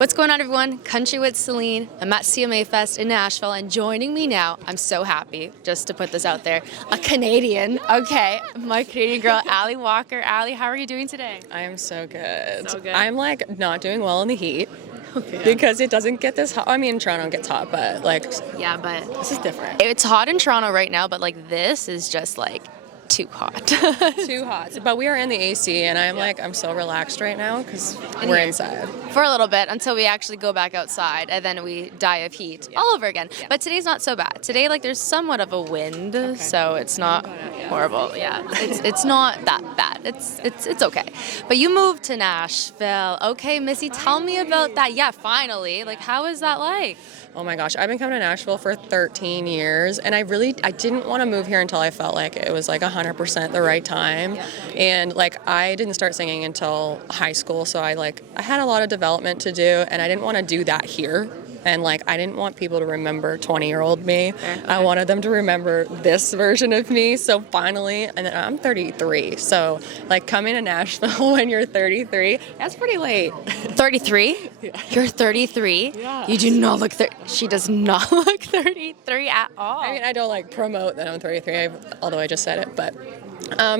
What's going on, everyone? Country with Celine. I'm at CMA Fest in Nashville, and joining me now, I'm so happy, just to put this out there, a Canadian, okay, my Canadian girl, ALLI Walker. ALLI, how are you doing today? I am so good. So good. I'm like not doing well in the heat because it doesn't get this hot. I mean, Toronto gets hot, but like, Yeah, but this is different. it's hot in Toronto right now, but like this is just like too hot. Too hot. But we are in the AC, and I'm so relaxed right now because we're here. inside. For a little bit until we actually go back outside, and then we die of heat all over again. But today's not so bad. Today, like, there's somewhat of a wind, so it's not horrible. Yeah, it's not that bad. It's okay. But you moved to Nashville. Okay, Missy, tell me about that. Yeah, finally. Like, how is that like? Oh my gosh, I've been coming to Nashville for 13 years, and I didn't want to move here until I felt like it was like 100% the right time. Yeah. And like I didn't start singing until high school, so I had a lot of development to do, and I didn't want to do that here. And like I didn't want people to remember 20-year-old me. Okay. I wanted them to remember this version of me. So finally, and then I'm 33. So like coming to Nashville when you're 33, that's pretty late. 33? Yeah. You're 33? Yeah. You do not look She does not look 33 at all. I mean, I don't like promote that I'm 33, although I just said it, but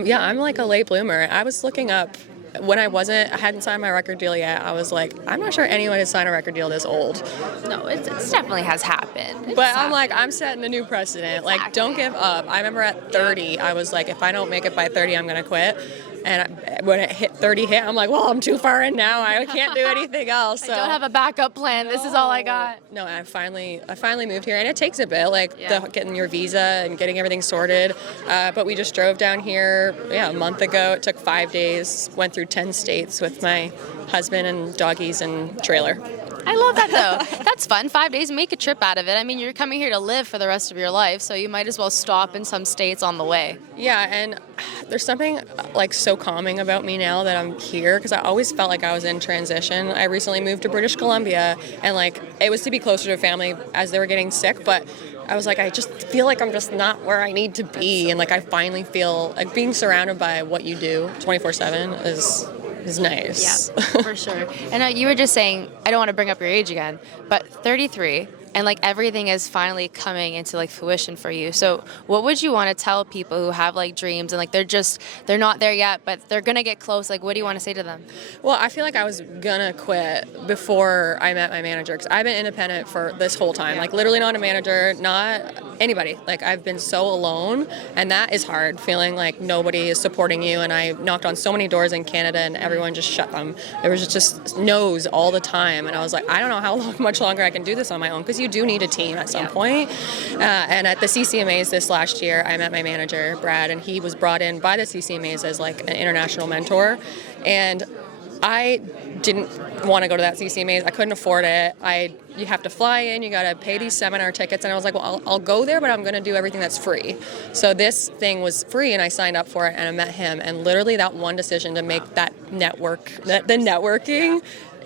yeah, I'm like a late bloomer. I was looking up when I hadn't signed my record deal yet. I was like, I'm not sure anyone has signed a record deal this old. No, it definitely has happened. But I'm like, I'm setting a new precedent. Like, Exactly. don't give up. I remember at 30, I was like, if I don't make it by 30, I'm going to quit. And when it hit 30, I'm like, well, I'm too far in now. I can't do anything else. So. I don't have a backup plan. This is all I got. No, I finally moved here, and it takes a bit, like Yeah. getting your visa and getting everything sorted. But we just drove down here, a month ago. It took 5 days. Went through 10 states with my husband and doggies and trailer. I love that, though. That's fun. 5 days, make a trip out of it. I mean, you're coming here to live for the rest of your life, so you might as well stop in some states on the way. Yeah, and there's something like so calming about me now that I'm here, because I always felt like I was in transition. I recently moved to British Columbia, and like it was to be closer to family as they were getting sick, but I was like, I just feel like I'm just not where I need to be, and like I finally feel like being surrounded by what you do 24/7 is nice. Yeah, for sure. And you were just saying, I don't want to bring up your age again, but 33, and like everything is finally coming into like fruition for you. So what would you want to tell people who have like dreams and like they're not there yet, but they're gonna get close? Like, what do you want to say to them? Well, I feel like I was gonna quit before I met my manager, because I've been independent for this whole time. Like literally not a manager, not anybody. Like I've been so alone, and that is hard, feeling like nobody is supporting you. And I knocked on so many doors in Canada, and everyone just shut them. There was just no's all the time, and I was like, I don't know how much longer I can do this on my own, because you do need a team at some point. And at the CCMAs this last year, I met my manager, Brad, and he was brought in by the CCMAs as like an international mentor. And I didn't want to go to that CCMAs. I couldn't afford it. You have to fly in, you got to pay these seminar tickets. And I was like, well, I'll go there, but I'm going to do everything that's free. So this thing was free, and I signed up for it, and I met him. And literally that one decision to make that the networking,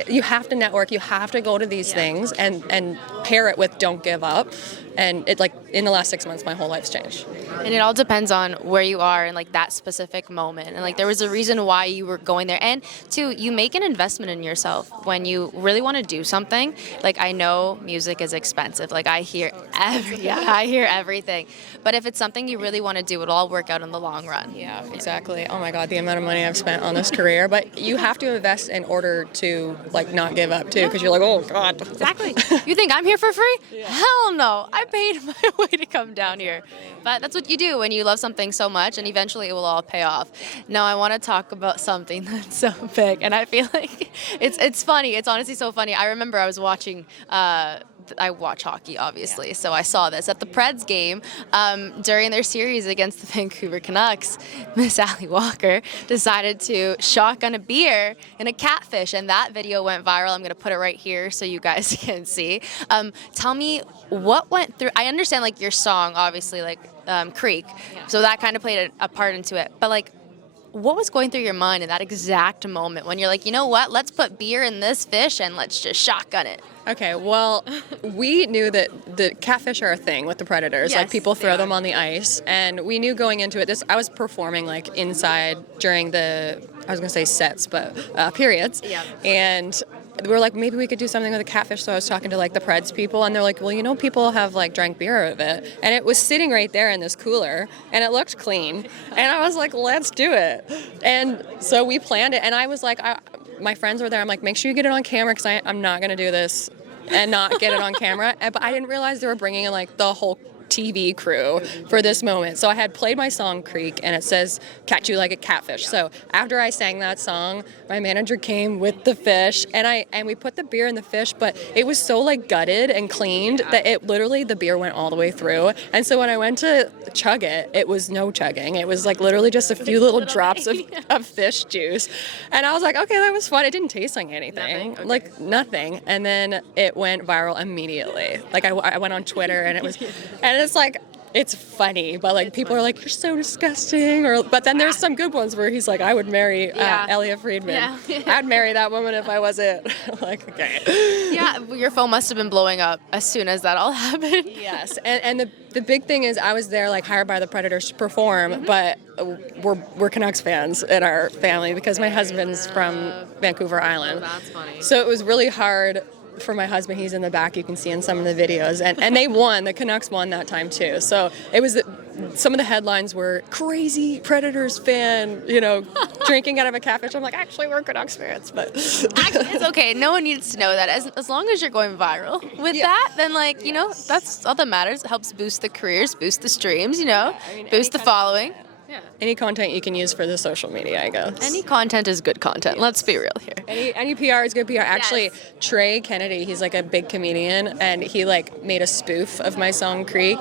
you have to network, you have to go to these things and pair it with don't give up. And it like in the last 6 months, my whole life's changed. And it all depends on where you are in like that specific moment. And like there was a reason why you were going there. And two, you make an investment in yourself when you really want to do something. Like I know music is expensive. Like I hear everything. But if it's something you really want to do, it'll all work out in the long run. Yeah, exactly. Oh my God, the amount of money I've spent on this career. But you have to invest in order to like not give up too, because you're like, oh God. Exactly. You think I'm here for free? Yeah. Hell no. I paid my way to come down here. But that's what you do when you love something so much, and eventually it will all pay off. Now I want to talk about something that's so big, and I feel like it's funny. It's honestly so funny. I remember I was watching I watch hockey, obviously, so I saw this at the Preds game during their series against the Vancouver Canucks. Miss ALLI Walker decided to shotgun a beer in a catfish, and that video went viral. I'm going to put it right here so you guys can see. Tell me what went through. I understand like your song, obviously, like Creek, so that kind of played a part into it. But like, what was going through your mind in that exact moment when you're like, you know what, let's put beer in this fish and let's just shotgun it? Okay, well, we knew that the catfish are a thing with the predators. Yes, like people throw they them are. on the ice, and we knew going into it. I was performing like inside during the, I was gonna say sets, but periods. Yeah. And we were like, maybe we could do something with a catfish. So I was talking to like the Preds people, and they're like, well, you know, people have like drank beer out of it, and it was sitting right there in this cooler, and it looked clean, and I was like, let's do it. And so we planned it, and I was like, my friends were there. I'm like, make sure you get it on camera, because I'm not gonna do this and not get it on camera. But I didn't realize they were bringing in like the whole TV crew for this moment. So I had played my song Creek, and it says catch you like a catfish. So after I sang that song, my manager came with the fish, and we put the beer in the fish, but it was so like gutted and cleaned that it literally, the beer went all the way through. And so when I went to chug it, it was no chugging. It was like literally just a few little drops of fish juice. And I was like, okay, that was fun. It didn't taste like anything, like nothing. And then it went viral immediately. Like I went on Twitter, and it was, and it's like, it's funny, but like people are like, you're so disgusting, but then there's some good ones where he's like, I would marry Elliot Friedman. I'd marry that woman if I wasn't. Like, okay. Yeah, your phone must have been blowing up as soon as that all happened. Yes, and the big thing is I was there like hired by the Predators to perform, but we're Canucks fans in our family because my husband's from Vancouver Island. Oh, that's funny. So it was really hard for my husband. He's in the back, you can see in some of the videos, and they won. The Canucks won that time too. So it was, some of the headlines were crazy Predators fan, you know, drinking out of a catfish. I'm like, actually we're Canucks fans, but Actually, it's okay. No one needs to know that. As long as you're going viral with that, then like, you know, that's all that matters. It helps boost the careers, boost the streams, you know, boost the following. Yeah. Any content you can use for the social media, I guess. Any content is good content. Let's be real here. Any PR is good PR. Actually, Trey Kennedy, he's like a big comedian, and he like made a spoof of my song Creek,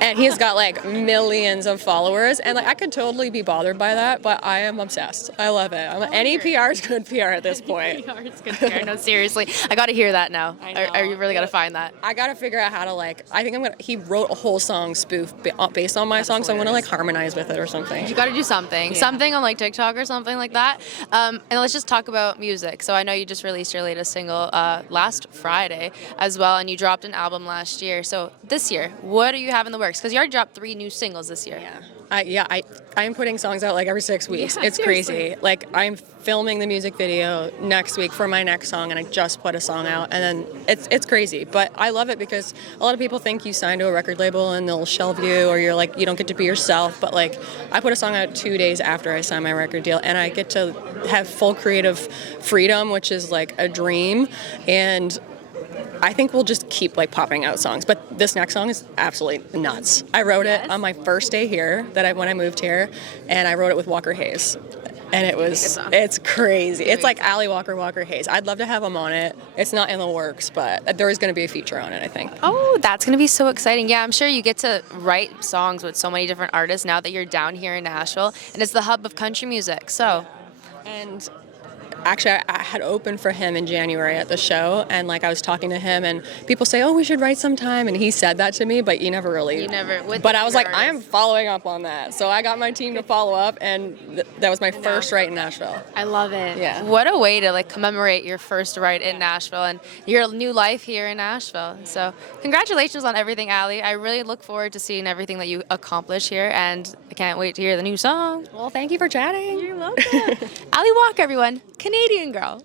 and he's got like millions of followers, and like I could totally be bothered by that, but I am obsessed. I love it. Any PR is good PR at this point. PR is good PR. No, seriously, I got to hear that now. I really got to find that. I got to figure out how to like. I think he wrote a whole song spoof based on my song, so I'm gonna like harmonize with it or something. You got to do something, something on like TikTok or something like that. And let's just talk about music. So I know you just released your latest single last Friday as well, and you dropped an album last year. So this year, what do you have in the works? Because you already dropped 3 new singles this year. I'm putting songs out like every 6 weeks. It's crazy. Like I'm filming the music video next week for my next song, and I just put a song out, and then it's crazy. But I love it because a lot of people think you sign to a record label and they'll shelve you, or you're like, you don't get to be yourself. But like I put a song out 2 days after I signed my record deal, and I get to have full creative freedom, which is like a dream. And I think we'll just keep like popping out songs, but this next song is absolutely nuts. I wrote it on my first day here, when I moved here, and I wrote it with Walker Hayes, and it's crazy. It's like ALLI, Walker Hayes. I'd love to have him on it. It's not in the works, but there is going to be a feature on it, I think. Oh, that's going to be so exciting. Yeah, I'm sure you get to write songs with so many different artists now that you're down here in Nashville, and it's the hub of country music. So, and actually, I had opened for him in January at the show, and like I was talking to him, and people say, "Oh, we should write sometime," and he said that to me, but you never. But I was like, I am following up on that, so I got my team to follow up, and that was my first write in Nashville. I love it. Yeah. What a way to like commemorate your first write in Nashville and your new life here in Nashville. So congratulations on everything, ALLI. I really look forward to seeing everything that you accomplish here, and I can't wait to hear the new song. Well, thank you for chatting. You're welcome. ALLI Walk, everyone. Canadian girl.